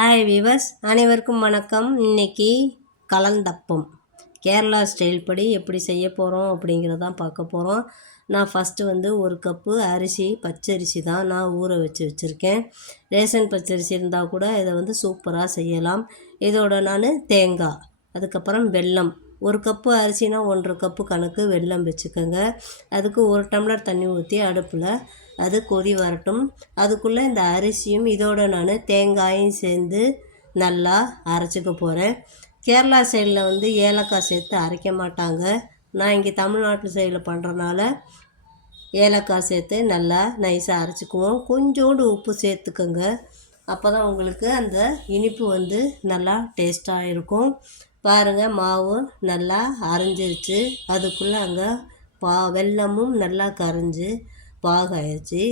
Hi விவஸ் அனைவருக்கும் வணக்கம். இன்றைக்கி கலந்தப்பம் கேரளா ஸ்டைல் படி எப்படி செய்ய போகிறோம் அப்படிங்கிறதான் பார்க்க போகிறோம் நான் ஃபஸ்ட்டு வந்து ஒரு கப்பு அரிசி பச்சரிசி தான் நான் ஊற வச்சு வச்சுருக்கேன். ரேஷன் பச்சரிசி இருந்தால் கூட இதை வந்து சூப்பராக செய்யலாம். இதோட நான் தேங்காய் அதுக்கப்புறம் வெல்லம். ஒரு கப்பு அரிசினா ஒன்றரை கப்பு கணக்கு வெல்லம் வச்சுக்கோங்க. அதுக்கு ஒரு டம்ளர் தண்ணி ஊற்றி அடுப்பில் அது கொதி வரட்டும். அதுக்குள்ளே இந்த அரிசியும் இதோட நான் தேங்காயும் சேர்ந்து நல்லா அரைச்சிக்க போகிறேன் கேரளா சைடில் வந்து ஏலக்காய் சேர்த்து அரைக்க மாட்டாங்க. நான் இங்கே தமிழ்நாட்டு சைடில் பண்ணுறனால ஏலக்காய் சேர்த்து நல்லா நைஸாக அரைச்சிக்குவோம். கொஞ்சோண்டு உப்பு சேர்த்துக்கோங்க. அப்போ தான் உங்களுக்கு அந்த இனிப்பு வந்து நல்லா டேஸ்ட்டாக இருக்கும். பாருங்கள் மாவு நல்லா அரைஞ்சிருச்சு. அதுக்குள்ளே அங்கே பா வெல்லமும் நல்லா கரைஞ்சி பாகாயிருச்சு.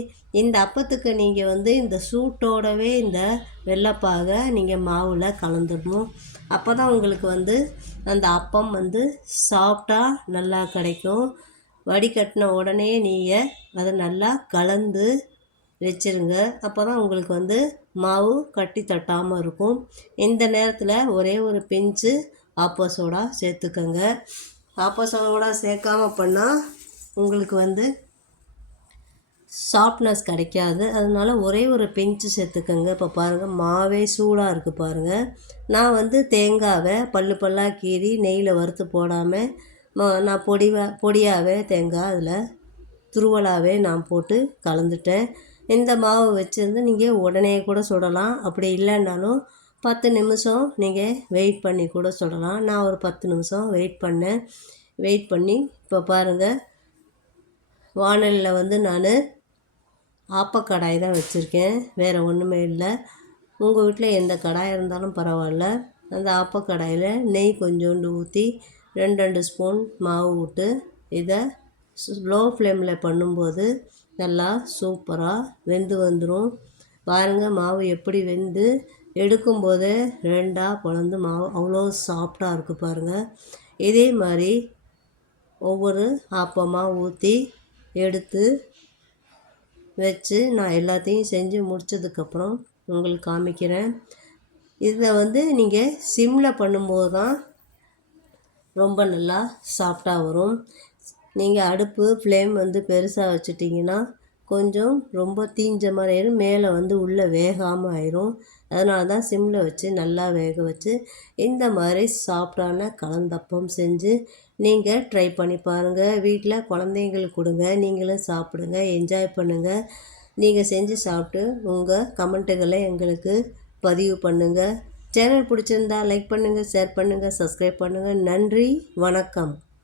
இந்த அப்பத்துக்கு நீங்கள் வந்து இந்த சூட்டோடவே இந்த வெள்ளைப்பாகை நீங்கள் மாவில் கலந்துடணும். அப்போ தான் உங்களுக்கு வந்து அந்த அப்பம் வந்து சாஃப்டாக நல்லா கிடைக்கும். வடிகட்டின உடனே நீங்கள் அதை நல்லா கலந்து வச்சுருங்க. அப்போ தான் உங்களுக்கு வந்து மாவு கட்டி தட்டாமல் இருக்கும். இந்த நேரத்தில் ஒரே ஒரு பிஞ்சு ஆப்போ சோடா சேர்த்துக்கோங்க. ஆப்போ சோடா சேர்க்காம பண்ணால் உங்களுக்கு வந்து சாஃப்ட்னஸ் கிடைக்காது. அதனால ஒரே ஒரு பிஞ்சு சேர்த்துக்கோங்க. இப்போ பாருங்கள் மாவே சூடாக இருக்குது பாருங்கள் நான் வந்து தேங்காவை பல்லு பல்லாக கீறி நெய்யில் வறுத்து போடாமல் நான் பொடிவா பொடியாகவே தேங்காய் அதில் துருவலாகவே நான் போட்டு கலந்துட்டேன். இந்த மாவு வச்சுருந்து நீங்கள் உடனே கூட சுடலாம். அப்படி இல்லைன்னாலும் பத்து நிமிஷம் நீங்கள் வெயிட் பண்ணி கூட சுடலாம். நான் ஒரு பத்து நிமிஷம் வெயிட் பண்ணேன். வெயிட் பண்ணி இப்போ பாருங்கள் வானலில் வந்து நான் ஆப்பக்கடாய் தான் வச்சுருக்கேன். வேறு ஒன்றுமே இல்லை. உங்கள் வீட்டில் எந்த கடாய் இருந்தாலும் பரவாயில்ல. அந்த ஆப்பக்கடாயில் நெய் கொஞ்சோண்டு ஊற்றி ரெண்டு ரெண்டு ஸ்பூன் மாவு விட்டு இதை லோ ஃப்ளேமில் பண்ணும்போது நல்லா சூப்பராக வெந்து வந்துடும் பாருங்கள் மாவு எப்படி வெந்து எடுக்கும்போதே ரெண்டாக பிளந்து மாவு அவ்வளோ சாஃப்டாக இருக்குது பாருங்கள் இதே மாதிரி ஒவ்வொரு ஆப்பமாக ஊற்றி எடுத்து வச்சு நான் எல்லாத்தையும் செஞ்சு முடித்ததுக்கப்புறம் உங்களுக்கு காமிக்கிறேன். இதை வந்து நீங்கள் சிம்மில் பண்ணும்போது தான் ரொம்ப நல்லா சாஃப்டாக வரும். நீங்கள் அடுப்பு ஃப்ளேம் வந்து பெருசாக வச்சுட்டிங்கன்னா கொஞ்சம் ரொம்ப தீஞ்ச மாதிரி ஆயிரும். மேலே வந்து உள்ளே வேகாமல் ஆயிரும். அதனால தான் சிம்மில் வச்சு நல்லா வேக வச்சு இந்த மாதிரி சாப்பிடான கலந்தப்பம் செஞ்சு நீங்கள் ட்ரை பண்ணி பாருங்கள் வீட்டில் குழந்தைங்களுக்கு கொடுங்க. நீங்களும் சாப்பிடுங்க. என்ஜாய் பண்ணுங்கள் நீங்கள் செஞ்சு சாப்பிட்டு உங்கள் கமெண்ட்டுகளை எங்களுக்கு பதிவு பண்ணுங்கள் சேனல் பிடிச்சிருந்தா லைக் பண்ணுங்கள் ஷேர் பண்ணுங்கள் சப்ஸ்கிரைப் பண்ணுங்கள் நன்றி வணக்கம்.